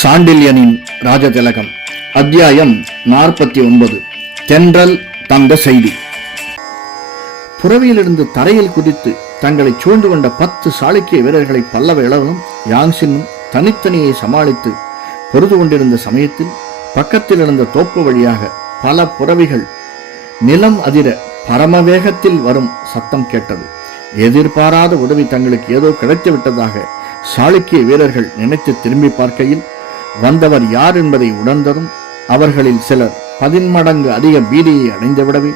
சாண்டில்யனின் ராஜதிலகம் அத்தியாயம் நாற்பத்தி ஒன்பது தென்றல் தந்த செய்தி. புறவியிலிருந்து தரையில் குதித்து தங்களை சூழ்ந்து கொண்ட பத்து சாளுக்கிய வீரர்களை பல்லவ இளவனும் யாங்சினும் தனித்தனியை சமாளித்து பொருது கொண்டிருந்த சமயத்தில் பக்கத்தில் இருந்த தோப்பு வழியாக பல புறவிகள் நிலம் அதிர பரமவேகத்தில் வரும் சத்தம் கேட்டது. எதிர்பாராத உதவி தங்களுக்கு ஏதோ கிடைத்து விட்டதாக சாளுக்கிய வீரர்கள் நினைத்து திரும்பி பார்க்கையில் வந்தவர் யார் என்பதை உணர்ந்ததும் அவர்களில் சிலர் பதின்மடங்கு அதிக பீதியை அடைந்துவிடவே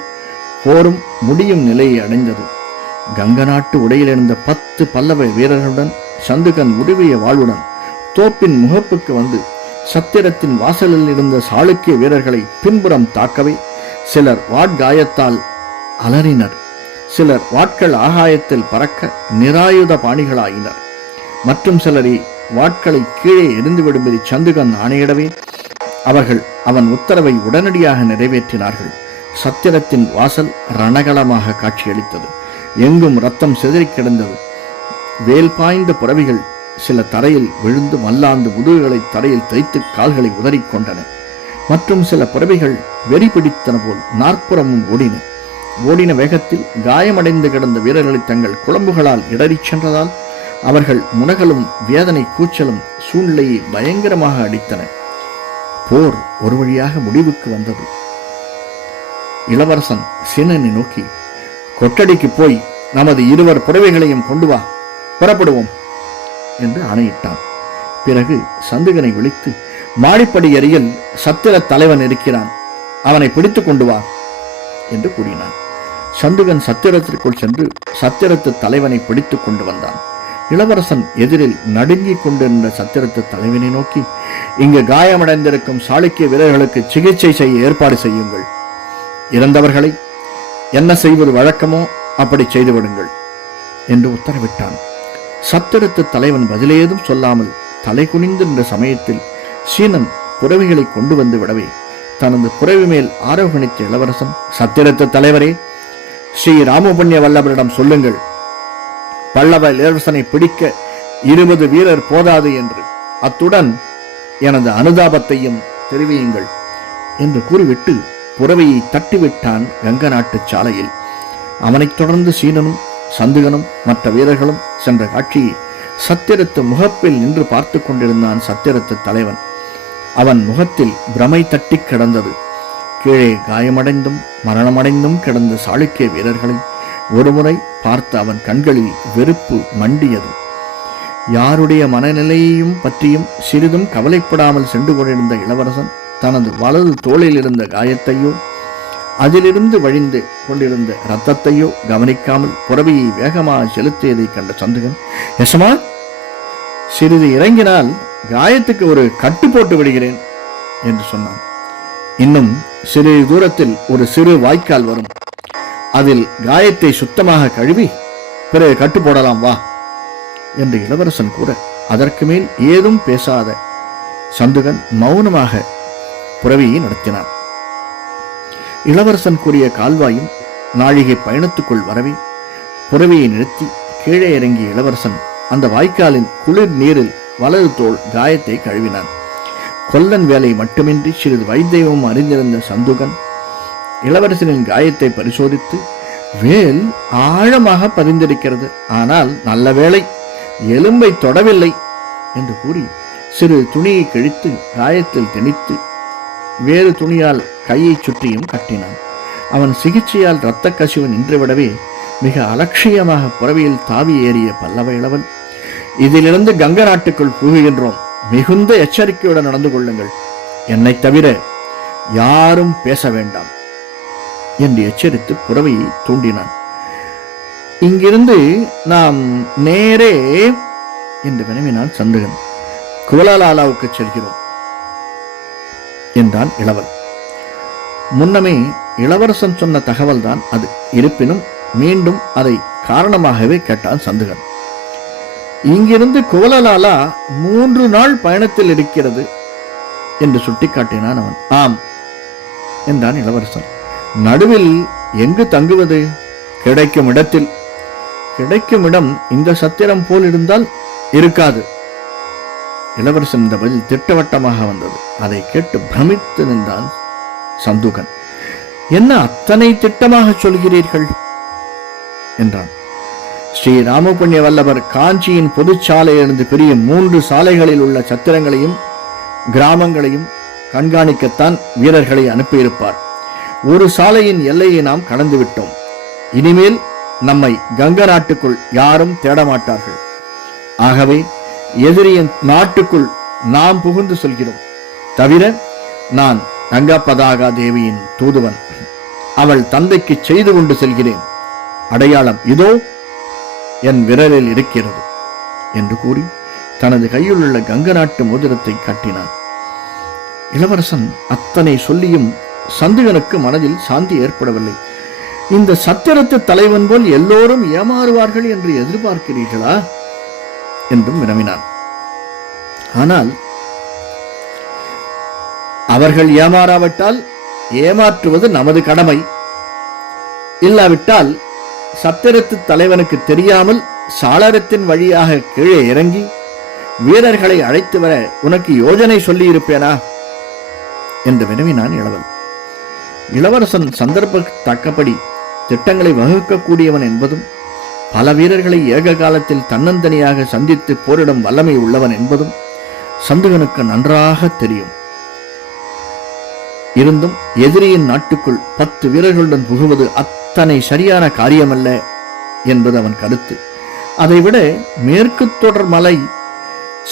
போரும் முடியும் நிலையை அடைந்தது. கங்க நாட்டு உடையிலிருந்த பத்து பல்லவ வீரர்களுடன் சந்துகன் உருவிய வாழ்வுடன் தோப்பின் முகப்புக்கு வந்து சத்திரத்தின் வாசலில் இருந்த சாளுக்கிய வீரர்களை பின்புறம் தாக்கவே சிலர் வாட்காயத்தால் அலறினர். சிலர் வாட்கள் ஆகாயத்தில் பறக்க நிராயுத பாணிகளாயினர் மற்றும் சிலரை வாட்களை கீழே எரிந்துவிடும்படி சந்துகன் ஆணையிடவே அவர்கள் அவன் உத்தரவை உடனடியாக நிறைவேற்றினார்கள். சத்திரத்தின் வாசல் ரணகலமாக காட்சியளித்தது. எங்கும் ரத்தம் சிதறிக் கிடந்தது. வேல் பாய்ந்த புறவிகள் சில தரையில் விழுந்து மல்லாந்து முதுகுகளை தரையில் தைத்து கால்களை உதறிக்கொண்டன மற்றும் சில புறவிகள் வெறி பிடித்தன போல் நாற்புறமும் ஓடின. ஓடின வேகத்தில் காயமடைந்து கிடந்த வீரர்களை தங்கள் குழம்புகளால் இடறிச் சென்றதால் அவர்கள் முனகலும் வேதனை கூச்சலும் சூழ்நிலையை பயங்கரமாக அடித்தன. போர் ஒரு வழியாக முடிவுக்கு வந்தது. இளவரசன் சீனனை நோக்கி கொட்டடிக்கு போய் நமது இருவர் புடவைகளையும் கொண்டு வா புறப்படுவோம் என்று ஆணையிட்டான். பிறகு சந்துகனை விழித்து மாடிப்படி அருகில் சத்திர தலைவன் இருக்கிறான். அவனை பிடித்துக் கொண்டு வா என்று கூறினான். சந்துகன் சத்திரத்திற்குள் சென்று சத்திரத்து தலைவனை பிடித்துக் கொண்டு வந்தான். இளவரசன் எதிரில் நடுங்கிக் கொண்டிருந்த சத்திரத்து தலைவனை நோக்கி இங்கு காயமடைந்திருக்கும் சாளுக்கிய வீரர்களுக்கு சிகிச்சை செய்ய ஏற்பாடு செய்யுங்கள். இறந்தவர்களை என்ன செய்வது வழக்கமோ அப்படி செய்துவிடுங்கள் என்று உத்தரவிட்டான். சத்திரத்து தலைவன் பதிலேதும் சொல்லாமல் தலை குனிந்து நின்ற சமயத்தில் சீனன் புறவிகளை கொண்டு வந்து விடவே தனது புறவி மேல் ஆரோகணித்த இளவரசன் சத்திரத்து தலைவரே ஸ்ரீ ராமபுண்ணிய வல்லவரிடம் சொல்லுங்கள். பல்லவ இளவரசனை பிடிக்க இருபது வீரர் போதாது என்று. அத்துடன் எனது அனுதாபத்தையும் தெரிவியுங்கள் என்று கூறிவிட்டு புறவையை தட்டிவிட்டான் கங்க நாட்டு சாலையில். அவனைத் தொடர்ந்து சீனனும் சந்துகனும் மற்ற வீரர்களும் சென்ற காட்சியை சத்திரத்து முகப்பில் நின்று பார்த்து கொண்டிருந்தான் சத்திரத்து தலைவன். அவன் முகத்தில் பிரமை தட்டி கிடந்தது. கீழே காயமடைந்தும் மரணமடைந்தும் கிடந்த சாளுக்கிய வீரர்களை ஒருமுறை பார்த்த அவன் கண்களில் வெறுப்பு மண்டியது. யாருடைய மனநிலையையும் பற்றியும் சிறிதும் கவலைப்படாமல் சென்று கொண்டிருந்த இளவரசன் தனது வலது தோளில் இருந்த காயத்தையோ அதிலிருந்து வழிந்து கொண்டிருந்த இரத்தத்தையோ கவனிக்காமல் புறவியை வேகமாக செலுத்தியதை கண்ட சந்துகன் யசமா சிறிது இறங்கினால் காயத்துக்கு ஒரு கட்டு போட்டு விடுகிறேன் என்று சொன்னான். இன்னும் சிறிது தூரத்தில் ஒரு சிறு வாய்க்கால் வரும். அதில் காயத்தை சுத்தமாக கழுவி பிறகு கட்டு போடலாம் வா என்று இளவரசன் கூட அதற்கு மேல் ஏதும் பேசாத. சந்துகன் மௌனமாக புறவியை நடத்தினான். இளவரசன் கூறிய கால்வாயும் நாழிகை பயணத்துக்குள் வரவே புறவியை நிறுத்தி கீழே இறங்கிய இளவரசன் அந்த வாய்க்காலின் குளிர் நீரில் வலது தோல் காயத்தை கழுவினான். கொல்லன் வேலை மட்டுமின்றி சிறிது வைத்தியமும் அறிந்திருந்த சந்துகன் இளவரசனின் காயத்தை பரிசோதித்து வேல் ஆழமாக பதிந்திருக்கிறது. ஆனால் நல்ல வேளை எலும்பை தொடவில்லை என்று கூறி சிறு துணியை கிழித்து காயத்தில் திணித்து வேறு துணியால் கையை சுற்றியும் கட்டினான். அவன் சிகிச்சையால் இரத்த கசிவு நின்றுவிடவே மிக அலட்சியமாக புறவியில் தாவி ஏறிய பல்லவ இளவன் இதிலிருந்து கங்க நாட்டுக்குள் புகுகின்றோம். மிகுந்த எச்சரிக்கையுடன் நடந்து கொள்ளுங்கள். என்னைத் தவிர யாரும் பேச வேண்டாம். என்று எச்சரித்து புறவையை தூண்டினான். இங்கிருந்து நாம் நேரே என்று வினவினான் சந்துகன் குவலாலாலாவுக்கு செல்கிறோம் என்றான் இளவல். முன்னமே இளவரசன் சொன்ன தகவல்தான் அது. இருப்பினும் மீண்டும் அதை காரணமாகவே கேட்டான் சந்துகன் இங்கிருந்து குவலலாலா மூன்று நாள் பயணத்தில் இருக்கிறது என்று சுட்டிக்காட்டினான் அவன். ஆம் என்றான் இளவரசன். நடுவில் எங்கு தங்குவது? கிடைக்கும் இடத்தில். கிடைக்கும் இடம் இந்த சத்திரம் போல் இருந்தால் இருக்காது. இளவரசன் இந்த பதில் திட்டவட்டமாக வந்தது. அதை கேட்டு பிரமித்து நின்றான் சந்துகன். என்ன அத்தனை திட்டமாக சொல்கிறீர்கள்? என்றான். ஸ்ரீ ராமபுண்ணிய வல்லவர் காஞ்சியின் பொதுச்சாலையிலிருந்து பெரிய மூன்று சாலைகளில் உள்ள சத்திரங்களையும் கிராமங்களையும் கண்காணிக்கத்தான் வீரர்களை அனுப்பியிருப்பார். ஒரு சாலையின் எல்லையை நாம் கடந்துவிட்டோம் இனிமேல் நம்மை கங்க நாட்டுக்குள் யாரும் தேடமாட்டார்கள் ஆகவே எதிரியின் நாட்டுக்குள் நாம் புகுந்து சொல்கிறோம். தவிர நான் கங்கப்பதாகா தேவியின் தூதுவன். அவள் தந்தைக்கு செய்து கொண்டு செல்கிறேன். அடையாளம் இதோ என் விரலில் இருக்கிறது என்று கூறி தனது கையில் உள்ள கங்க நாட்டு மோதிரத்தை காட்டினான். இளவரசன் அத்தனை சொல்லியும் சந்துகனுக்கு மனதில் சாந்தி ஏற்படவில்லை. இந்த சத்திரத்து தலைவன் போல் எல்லோரும் ஏமாறுவார்கள் என்று எதிர்பார்க்கிறீர்களா? என்றும் வினவினான். ஆனால் அவர்கள் ஏமாறாவிட்டால் ஏமாற்றுவது நமது கடமை. இல்லாவிட்டால் சத்திரத்து தலைவனுக்கு தெரியாமல் சாளரத்தின் வழியாக கீழே இறங்கி வீரர்களை அழைத்து வர உனக்கு யோஜனை சொல்லியிருப்பேனா? என்று வினவினான் இளவன். இளவரசன் சந்தர்ப்ப தக்கபடி திட்டங்களை வகுக்கக்கூடியவன் என்பதும் பல வீரர்களை ஏக காலத்தில் தன்னந்தனியாக சந்தித்து போரிடும் வல்லமை உள்ளவன் என்பதும் சந்துகனுக்கு நன்றாக தெரியும். இருந்தும் எதிரியின் நாட்டுக்குள் பத்து வீரர்களுடன் புகுவது அத்தனை சரியான காரியமல்ல என்பது அவன் கருத்து. அதைவிட மேற்கு தொடர் மலை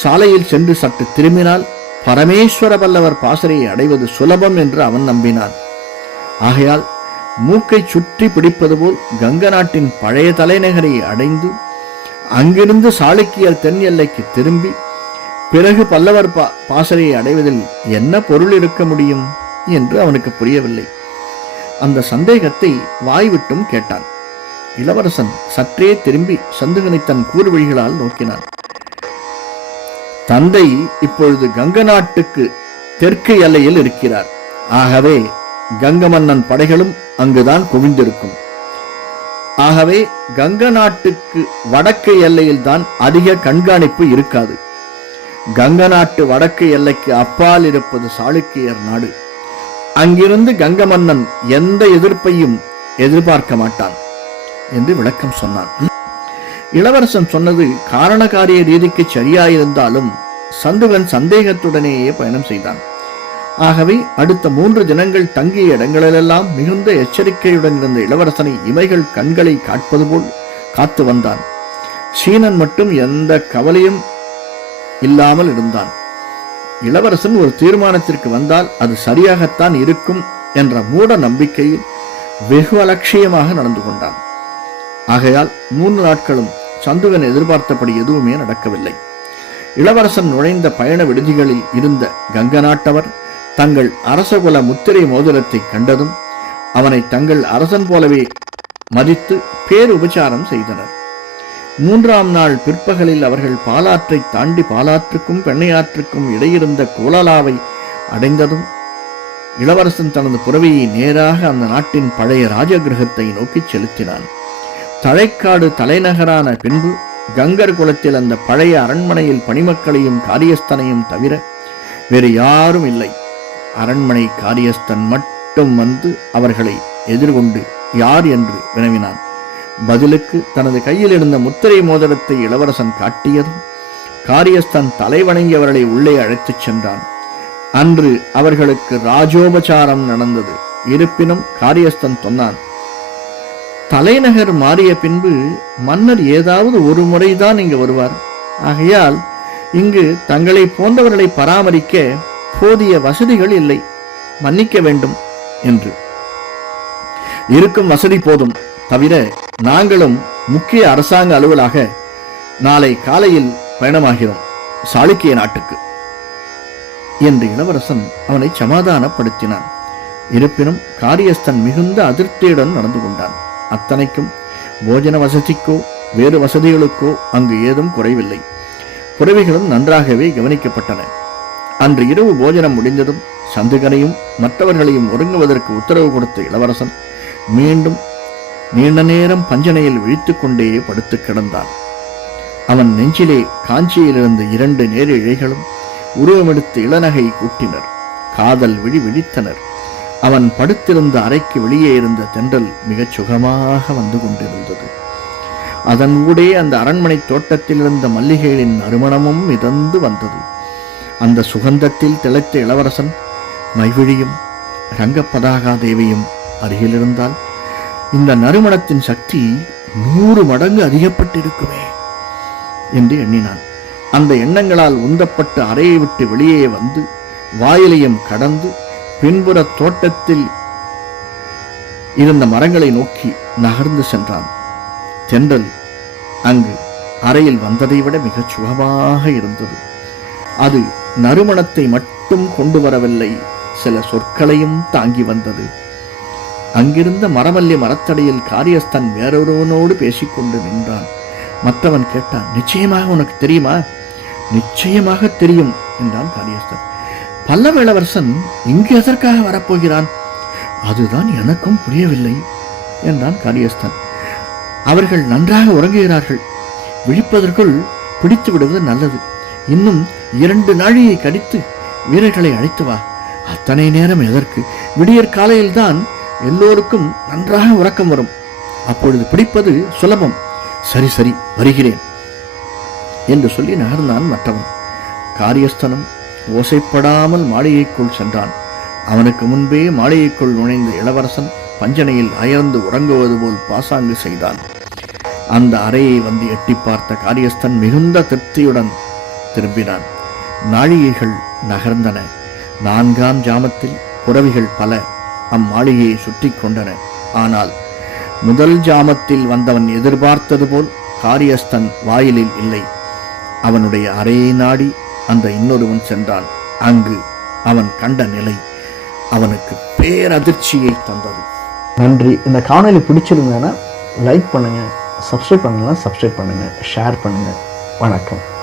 சாலையில் சென்று சற்று திரும்பினால் பரமேஸ்வர பல்லவர் பாசறையை அடைவது சுலபம் என்று அவன் நம்பினான். ஆகையால் மூக்கை சுற்றி பிடிப்பது போல் கங்க நாட்டின் பழைய தலைநகரை அடைந்து அங்கிருந்து சாளுக்கியர் தென் எல்லைக்கு திரும்பி பிறகு பல்லவர் பா பாசறையை அடைவதில் என்ன பொருள் இருக்க முடியும் என்று அவனுக்கு புரியவில்லை. அந்த சந்தேகத்தை வாய்விட்டும் கேட்டான். இளவரசன் சற்றே திரும்பி சந்துகனை தன் கூறுவழிகளால் நோக்கினான். தந்தை இப்பொழுது கங்க நாட்டுக்கு தெற்கு எல்லையில் இருக்கிறார். ஆகவே கங்க மன்னன் படைகளும் அங்குதான் குவிந்திருக்கும். ஆகவே கங்க நாட்டுக்கு வடக்கு எல்லையில் தான் அதிக கண்காணிப்பு இருக்காது. கங்க நாட்டு வடக்கு எல்லைக்கு அப்பால் இருப்பது சாளுக்கியர் நாடு. அங்கிருந்து கங்க மன்னன் எந்த எதிர்ப்பையும் எதிர்பார்க்க மாட்டான் என்று விளக்கம் சொன்னான். இளவரசன் சொன்னது காரணகாரிய ரீதிக்கு சரியாயிருந்தாலும் சந்துகன் சந்தேகத்துடனேயே பயணம் செய்தான். ஆகவே அடுத்த மூன்று தினங்கள் தங்கிய இடங்களிலெல்லாம் மிகுந்த எச்சரிக்கையுடன் இருந்த இளவரசனை இமைகள் கண்களை காட்பது போல் காத்து வந்தான். சீனன் மட்டும் எந்த கவலையும் இல்லாமல் இருந்தான். இளவரசன் ஒரு தீர்மானத்திற்கு வந்தால் அது சரியாகத்தான் இருக்கும் என்ற மூட நம்பிக்கையில் வெகு அலட்சியமாக நடந்து கொண்டான். ஆகையால் மூன்று நாட்களும் சந்துகன் எதிர்பார்த்தபடி எதுவுமே நடக்கவில்லை. இளவரசன் நுழைந்த பயண விடுதிகளில் இருந்த கங்க நாட்டவர் தங்கள் அரசகுல முத்திரை மோதிரத்தை கண்டதும் அவனை தங்கள் அரசன் போலவே மதித்து பேர் உபச்சாரம் செய்தனர். மூன்றாம் நாள் பிற்பகலில் அவர்கள் பாலாற்றை தாண்டி பாலாற்றுக்கும் பெண்ணையாற்றுக்கும் இடையிருந்த கோலலாவை அடைந்ததும் இளவரசன் தனது புறவியை நேராக அந்த நாட்டின் பழைய ராஜகிரகத்தை நோக்கிச் செலுத்தினான். தழைக்காடு தலைநகரான பின்பு கங்கர் குலத்தில் அந்த பழைய அரண்மனையில் பணிமக்களையும் காரியஸ்தனையும் தவிர வேறு யாரும் இல்லை. அரண்மனை காரியஸ்தன் மட்டும் வந்து அவர்களை எதிர்கொண்டு யார் என்று வினவினான். பதிலுக்கு தனது கையில் இருந்த முத்திரை மோதிரத்தை இளவரசன் காட்டியதும் காரியஸ்தன் தலைவணங்கியவர்களை உள்ளே அழைத்துச் சென்றான். அன்று அவர்களுக்கு ராஜோபசாரம் நடந்தது. இருப்பினும் காரியஸ்தன் சொன்னான் தலைநகர் மாறிய பின்பு மன்னர் ஏதாவது ஒரு முறைதான் இங்கு வருவார். ஆகையால் இங்கு தங்களை போன்றவர்களை பராமரிக்க போதிய வசதிகள் இல்லை. மன்னிக்க வேண்டும் என்று. இருக்கும் வசதி போதும். தவிர நாங்களும் முக்கிய அரசாங்க அலுவலாக நாளை காலையில் பயணமாகிறோம். சாளுக்கிய நாட்டுக்கு. என்று இளவரசன் அவனை சமாதானப்படுத்தினான். இருப்பினும் காரியஸ்தன் மிகுந்த அதிருப்தியுடன் நடந்து கொண்டான். அத்தனைக்கும் போஜன வசதிக்கோ வேறு வசதிகளுக்கோ அங்கு ஏதும் குறைவில்லை. புறவிகளும் நன்றாகவே கவனிக்கப்பட்டன. அன்று இரவு போஜனம் முடிந்ததும் சந்துகனையும் மற்றவர்களையும் ஒருங்குவதற்கு உத்தரவு கொடுத்த இளவரசன் மீண்டும் நீண்ட நேரம் பஞ்சனையில் விழித்துக் கொண்டே படுத்து கிடந்தான். அவன் நெஞ்சிலே காஞ்சியிலிருந்து இரண்டு நேரிழைகளும் உருவமெடுத்து இளநகை கூட்டினர். காதல் விழி விழித்தனர். அவன் படுத்திருந்த அறைக்கு வெளியே இருந்த தென்றல் மிகச் சுகமாக வந்து கொண்டிருந்தது. அதன் ஊடே அந்த அரண்மனை தோட்டத்தில் இருந்த மல்லிகைகளின் நறுமணமும் மிதந்து வந்தது. அந்த சுகந்தத்தில் திளைத்த இளவரசன் மைவிழியும் ரங்கப்பதாகா தேவியும் அருகிலிருந்தால் இந்த நறுமணத்தின் சக்தி நூறு மடங்கு அதிகப்பட்டிருக்குமே என்று எண்ணினான். அந்த எண்ணங்களால் உந்தப்பட்டு அறையை விட்டு வெளியே வந்து வாயிலையும் கடந்து பின்புற தோட்டத்தில் இருந்த மரங்களை நோக்கி நகர்ந்து சென்றான். தென்றல் அங்கு அறையில் வந்ததை விட மிகச் சுகமாக இருந்தது. அது நறுமணத்தை மட்டும் கொண்டு வரவில்லை சில சொற்களையும் தாங்கி வந்தது. அங்கிருந்த மரமல்லி மரத்தடையில் காரியஸ்தன் வேறொருவனோடு பேசிக்கொண்டு நின்றான். மற்றவன் கேட்டான் நிச்சயமாக உனக்கு தெரியுமா? நிச்சயமாக தெரியும் என்றான் காரியஸ்தன். பல்லவ இளவரசன் இங்கு எதற்காக வரப்போகிறான்? அதுதான் எனக்கும் புரியவில்லை என்றான் காரியஸ்தன். அவர்கள் நன்றாக உறங்குகிறார்கள். விழிப்பதற்குள் பிடித்து விடுவது நல்லது. இன்னும் இரண்டு நாழியை கடித்து வீரர்களை அழைத்து வா. அத்தனை நேரம் எதற்கு? விடியற் காலையில்தான் எல்லோருக்கும் நன்றாக உறக்கம் வரும். அப்பொழுது பிடிப்பது சுலபம். சரி சரி வருகிறேன் என்று சொல்லி நகர்ந்தான் மற்றவன். காரியஸ்தனம் ஓசைப்படாமல் மாளிகைக்குள் சென்றான். அவனுக்கு முன்பே மாளிகைக்குள் நுழைந்த இளவரசன் பஞ்சனையில் அயர்ந்து உறங்குவது போல் பாசாங்கு செய்தான். அந்த அறையை வந்து எட்டி பார்த்த காரியஸ்தன் மிகுந்த திருப்தியுடன் திரும்பினான். நாழிகைகள் நகர்ந்தன. நான்காம் ஜாமத்தில் புறவிகள் பல அம்மாளிகையை சுற்றி கொண்டன. ஆனால் முதல் ஜாமத்தில் வந்தவன் எதிர்பார்த்தது போல் காரியஸ்தன் வாயிலில் இல்லை. அவனுடைய அறையை நாடி அந்த இன்னொருவன் சென்றான். அங்கு அவன் கண்ட நிலை அவனுக்கு பேரதிர்ச்சியை தந்தது. நன்றி. இந்த காணொலி பிடிச்சிருந்தேன்னா லைக் பண்ணுங்கள் சப்ஸ்கிரைப் பண்ணலாம் சப்ஸ்கிரைப் பண்ணுங்கள் ஷேர் பண்ணுங்கள் வணக்கம்.